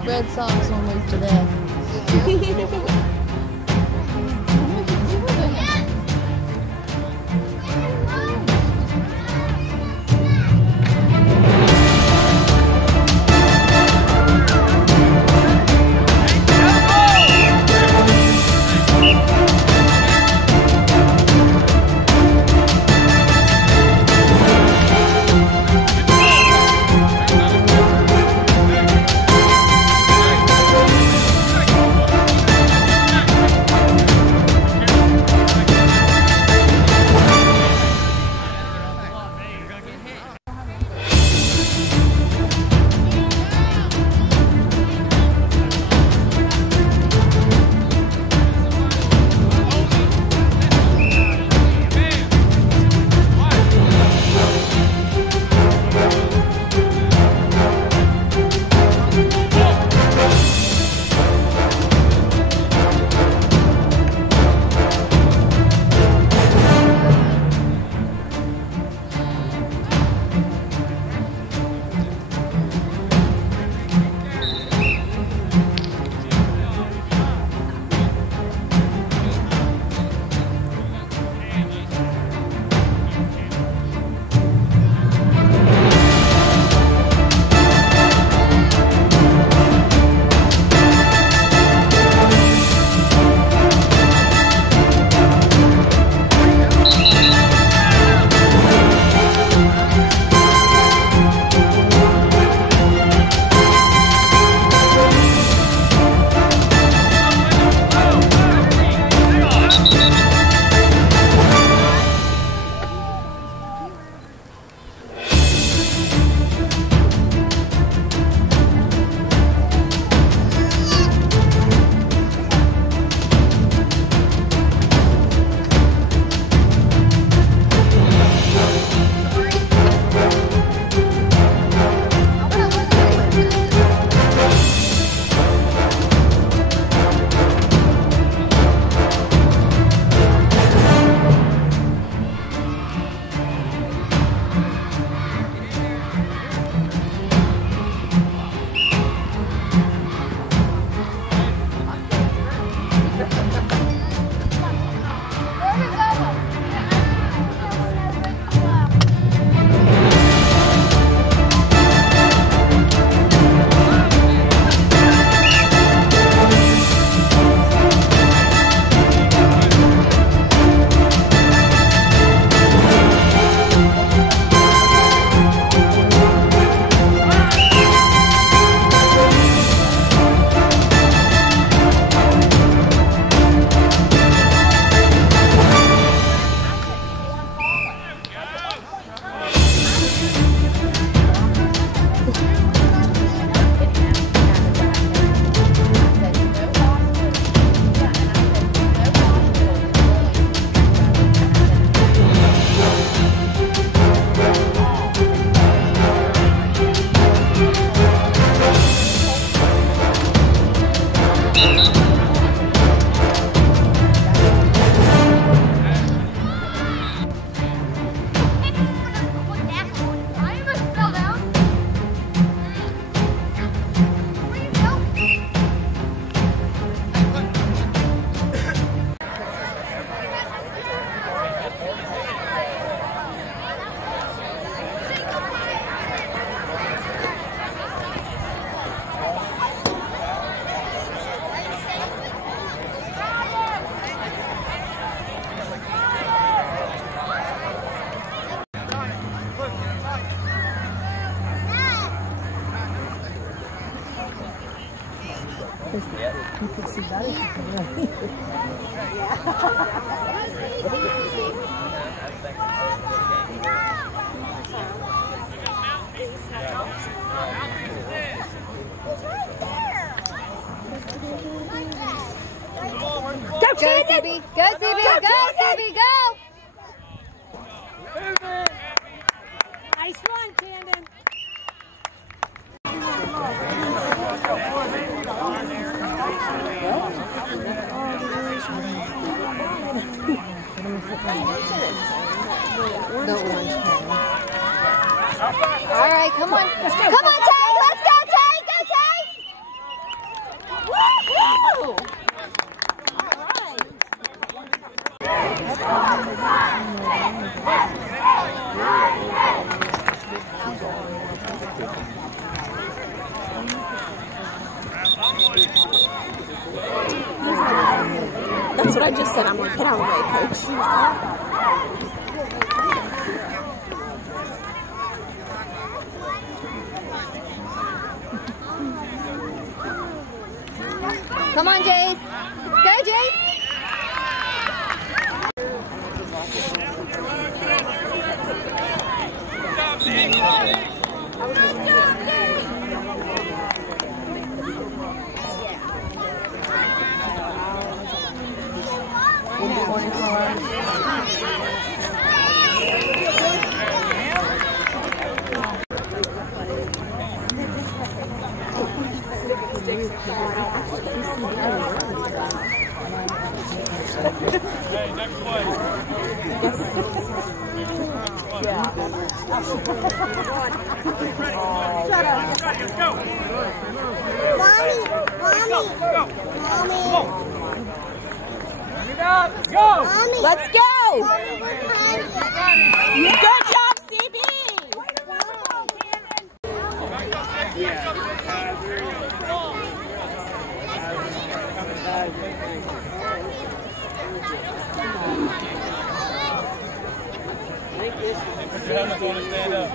got red socks on me today. You could see that if you come around. Go, CB! Go, CB! Go, CB! Go! Nice run, Camden. All right, come on. Come on, Tay! Let's go, Tay! Go, Tay! what I just said. I'm like, get out of the way, coach. Come on, Jace. Go, Jace. Hey, next play. Shut up. Let's go. Mommy. Go. Let's go. Good job, CB. Put your helmets on and stand up.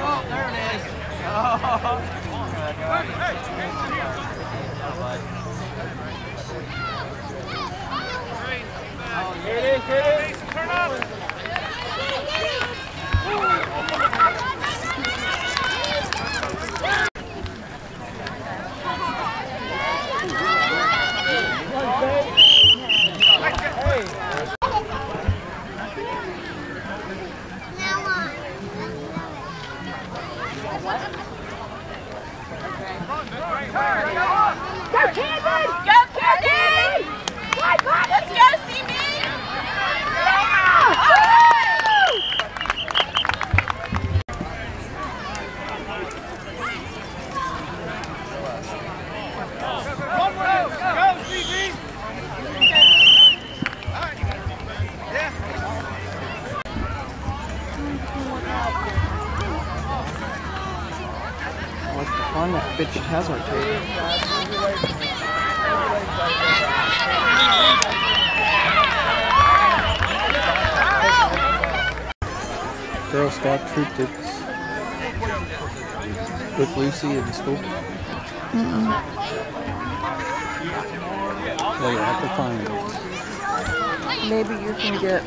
Oh, there it is. Here it is, here it is. Turn up. Go, Camden! Go, Camden! Let's go, CB! Yeah! Go, CB! What's the fun? That bitch has our tape. Girl Scout troop that's with Lucy in school. Well, you have to find it. Maybe you can get